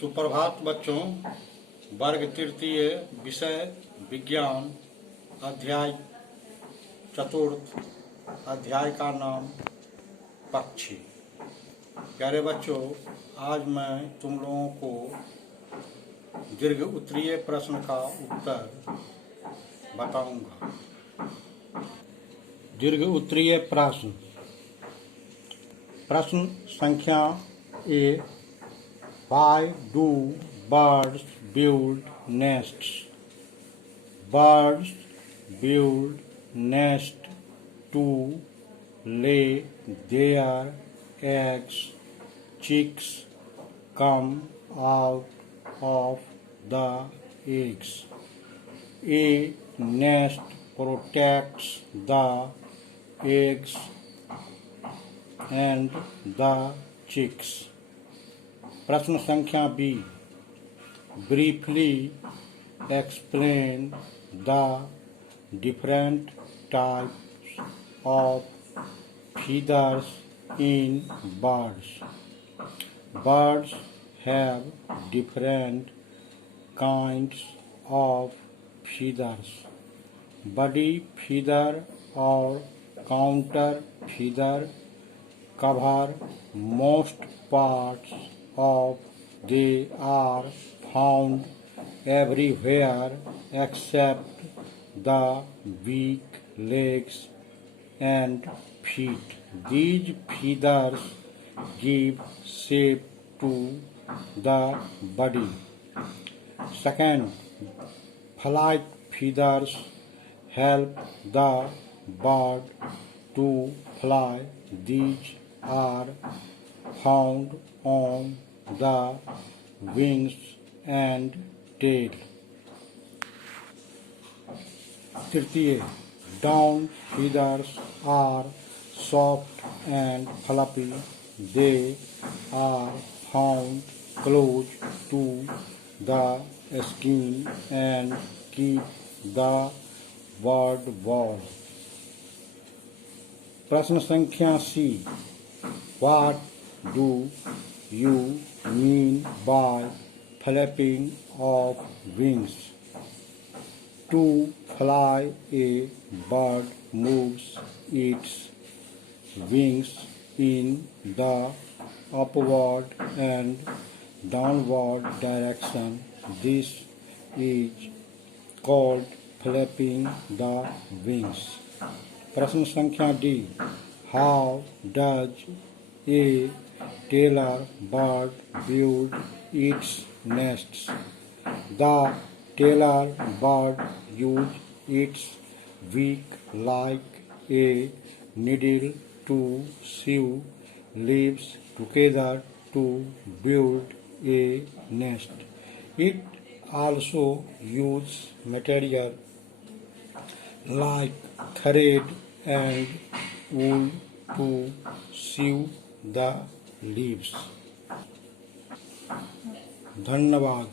सुप्रभात बच्चों। वर्ग तृतीय विषय विज्ञान अध्याय चतुर्थ। अध्याय का नाम पक्षी। प्यारे बच्चों, आज मैं तुम लोगों को दीर्घ उत्तरीय प्रश्न का उत्तर बताऊंगा। दीर्घ उत्तरीय प्रश्न। प्रश्न संख्या 1। Why do birds build nests? Birds build nests to lay their eggs. Chicks come out of the eggs. A nest protects the eggs and the chicks. प्रश्न संख्या B. Briefly explain the different types of feathers in birds. Birds have different kinds of feathers. Body feather or counter feather cover most parts of. They are found everywhere except the beak, legs, and feet. These feathers give shape to the body. Second, flight feathers help the bird to fly. These are found on the wings and tail. तृतीय, down feathers are soft and fluffy. They are found close to the skin and keep the bird warm. प्रश्न संख्या C. What do you mean by flapping of wings? To fly, a bird moves its wings in the upward and downward direction. This is called flapping the wings. प्रश्न संख्या D. How does a tailor bird build its nests? The tailor bird uses its beak like a needle to sew leaves together to build a nest. It also uses material like thread and wool to sew the leaves. धन्यवाद।